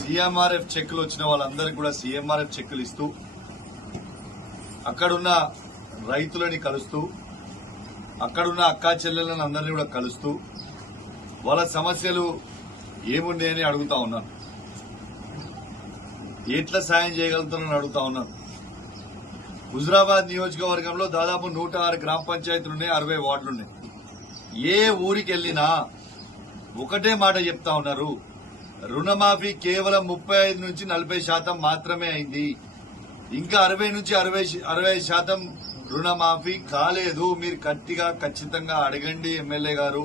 CMRF చెక్కులు వచ్చిన వాళ్ళందరికీ కూడా సీఎంఆర్ఎఫ్ చెక్కులు ఇస్తూ అక్కడున్న రైతులని కలుస్తూ అక్కడున్న అక్కా చెల్లెలను అందరినీ కూడా కలుస్తూ వాళ్ళ సమస్యలు ఏమున్నాయని అడుగుతా ఉన్నాను ఎట్లా సాయం చేయగలుగుతానని అడుగుతా ఉన్నాను హుజరాబాద్ నియోజకవర్గంలో దాదాపు నూట ఆరు గ్రామ పంచాయతీలున్నాయి అరవై వార్డులున్నాయి ఏ ఊరికి వెళ్ళినా ఒకటే మాట చెప్తా ఉన్నారు రుణమాఫీ కేవలం ముప్పై ఐదు నుంచి నలభై శాతం మాత్రమే అయింది ఇంకా అరవై నుంచి అరవై అరవై శాతం రుణమాఫీ కాలేదు మీరు కట్టిగా ఖచ్చితంగా అడగండి ఎమ్మెల్యే గారు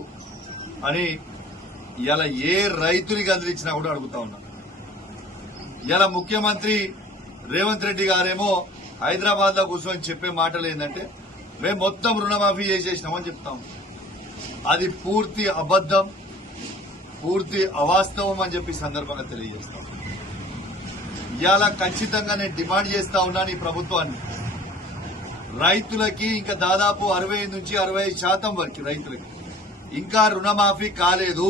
అని ఇలా ఏ రైతునికి అందించినా కూడా అడుగుతా ఉన్నా ఇలా ముఖ్యమంత్రి రేవంత్ రెడ్డి గారేమో హైదరాబాద్ లో కూర్చొని చెప్పే మాటలు ఏంటంటే మేము మొత్తం రుణమాఫీ చేసేసినామని చెప్తాం అది పూర్తి అబద్దం పూర్తి అవాస్తవం అని చెప్పి సందర్భంగా తెలియజేస్తా ఇవాళ ఖచ్చితంగా నేను డిమాండ్ చేస్తా ఉన్నాను ఈ ప్రభుత్వాన్ని రైతులకి ఇంకా దాదాపు అరవై నుంచి అరవై శాతం వరకు రైతులకి ఇంకా రుణమాఫీ కాలేదు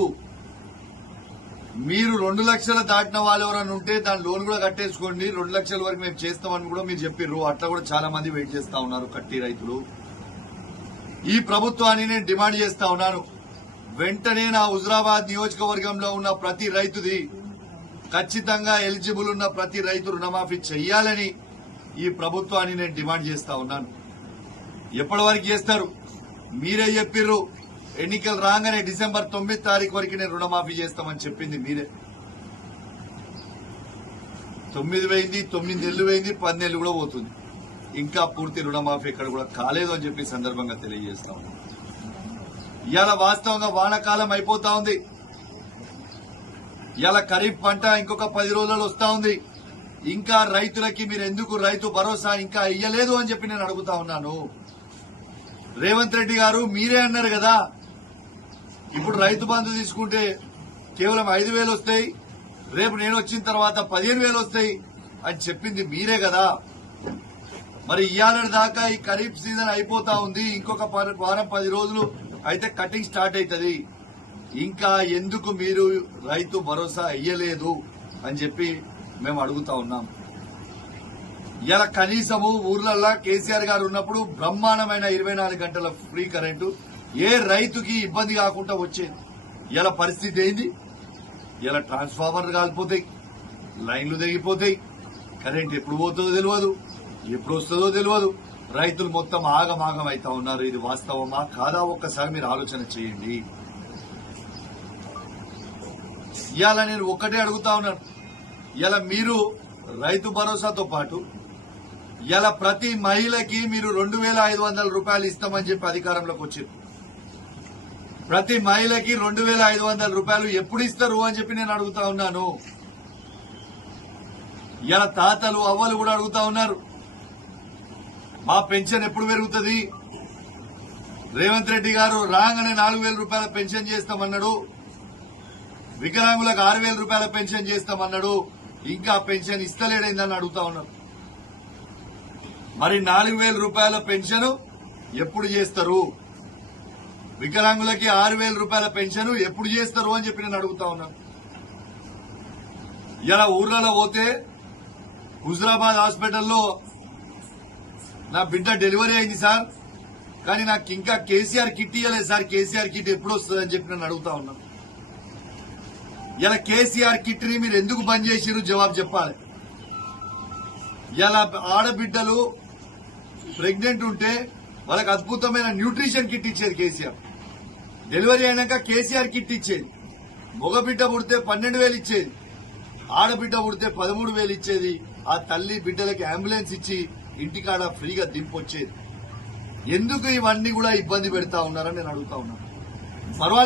మీరు రెండు లక్షలు దాటిన వాళ్ళు ఎవరైనా ఉంటే దాని లోన్ కూడా కట్టేసుకోండి రెండు లక్షల వరకు మేము చేస్తామని కూడా మీరు చెప్పిర్రు అట్లా కూడా చాలా మంది వెయిట్ చేస్తా ఉన్నారు కట్టి రైతులు ఈ ప్రభుత్వాన్ని నేను డిమాండ్ చేస్తా ఉన్నాను వెంటనే నా హుజరాబాద్ నియోజకవర్గంలో ఉన్న ప్రతి రైతుది ఖచ్చితంగా ఎలిజిబుల్ ఉన్న ప్రతి రైతు రుణమాఫీ చెయ్యాలని ఈ ప్రభుత్వాన్ని నేను డిమాండ్ చేస్తా ఉన్నాను ఎప్పటి వరకు చేస్తారు మీరే చెప్పిర్రు ఎన్నికలు రాగానే డిసెంబర్ తొమ్మిది తారీఖు వరకు నేను రుణమాఫీ చేస్తామని చెప్పింది మీరే తొమ్మిది వేయింది తొమ్మిది నెలలు వేయింది పది నెలలు కూడా పోతుంది ఇంకా పూర్తి రుణమాఫీ ఇక్కడ కూడా కాలేదు అని చెప్పి సందర్భంగా తెలియజేస్తా ఉన్నాను ఇవాళ వాస్తవంగా వానాకాలం అయిపోతా ఉంది ఇవాళ ఖరీఫ్ పంట ఇంకొక పది రోజులు వస్తా ఉంది ఇంకా రైతులకి మీరు ఎందుకు రైతు భరోసా ఇంకా ఇయ్యలేదు అని చెప్పి నేను అడుగుతా ఉన్నాను రేవంత్ రెడ్డి గారు మీరే అన్నారు కదా ఇప్పుడు రైతు బంధు తీసుకుంటే కేవలం ఐదు వేలు వస్తాయి రేపు నేను వచ్చిన తర్వాత పదిహేను వేలు వస్తాయి అని చెప్పింది మీరే కదా మరి ఇవాళ దాకా ఈ ఖరీఫ్ సీజన్ అయిపోతా ఉంది ఇంకొక వారం పది రోజులు అయితే కటింగ్ స్టార్ట్ అవుతుంది ఇంకా ఎందుకు మీరు రైతు భరోసా ఇయ్యలేదు అని చెప్పి మేము అడుగుతా ఉన్నాం ఇలా కనీసము ఊర్లల్లో కేసీఆర్ గారు ఉన్నప్పుడు బ్రహ్మాండమైన ఇరవై గంటల ఫ్రీ కరెంటు ఏ రైతుకి ఇబ్బంది కాకుండా వచ్చేది ఇలా పరిస్థితి ఏంది ఇలా ట్రాన్స్ఫార్మర్ కాలిపోతాయి లైన్లు తెగిపోతాయి కరెంట్ ఎప్పుడు పోతుందో తెలియదు ఎప్పుడు వస్తుందో తెలియదు రైతులు మొత్తం ఆగమాగం అవుతా ఉన్నారు ఇది వాస్తవమా కాదా ఒక్కసారి మీరు ఆలోచన చేయండి ఇవాళ నేను ఒక్కటే అడుగుతా ఉన్నాను ఇలా మీరు రైతు భరోసాతో పాటు ఇలా ప్రతి మహిళకి మీరు రెండు వేల ఐదు వందల రూపాయలు ఇస్తామని చెప్పి అధికారంలోకి వచ్చారు ప్రతి మహిళకి రెండు వేల ఐదు వందల రూపాయలు ఎప్పుడు ఇస్తారు అని చెప్పి నేను అడుగుతా ఉన్నాను ఇలా తాతలు అవ్వలు కూడా అడుగుతా ఉన్నారు మా పెన్షన్ ఎప్పుడు పెరుగుతుంది రేవంత్ రెడ్డి గారు రాగానే నాలుగు వేల రూపాయల పెన్షన్ చేస్తామన్నాడు వికలాంగులకు ఆరు వేల రూపాయల పెన్షన్ చేస్తామన్నాడు ఇంకా పెన్షన్ ఇస్తలేడైందని అడుగుతా ఉన్నాడు మరి నాలుగు వేల రూపాయల పెన్షన్ ఎప్పుడు చేస్తారు వికలాంగులకి ఆరు వేల రూపాయల పెన్షన్ ఎప్పుడు చేస్తారు అని చెప్పి నేను అడుగుతా ఉన్నాను ఇలా ఊర్లలో పోతే హుజరాబాద్ హాస్పిటల్లో నా బిడ్డ డెలివరీ అయింది సార్ కానీ నాకు ఇంకా కేసీఆర్ కిట్ ఇవ్వలేదు సార్ కేసీఆర్ కిట్ ఎప్పుడు వస్తుంది అని చెప్పి నన్ను అడుగుతా ఉన్నాను ఇలా కేసీఆర్ కిట్ని మీరు ఎందుకు బంద్ చేసిరు జవాబు చెప్పాలి ఇలా ఆడబిడ్డలు ప్రెగ్నెంట్ ఉంటే వాళ్ళకి అద్భుతమైన న్యూట్రిషన్ కిట్ ఇచ్చేది కేసీఆర్ డెలివరీ అయినాక కేసీఆర్ కిట్ ఇచ్చేది మగబిడ్డ పుడితే పన్నెండు వేలు ఇచ్చేది ఆడబిడ్డ పుడితే పదమూడు వేలు ఇచ్చేది ఆ తల్లి బిడ్డలకి అంబులెన్స్ ఇచ్చి ఇంటికాడ ఫ్రీగా దింపొచ్చేది ఎందుకు ఇవన్నీ కూడా ఇబ్బంది పెడతా ఉన్నారని నేను అడుగుతా ఉన్నాను పర్వాలేదు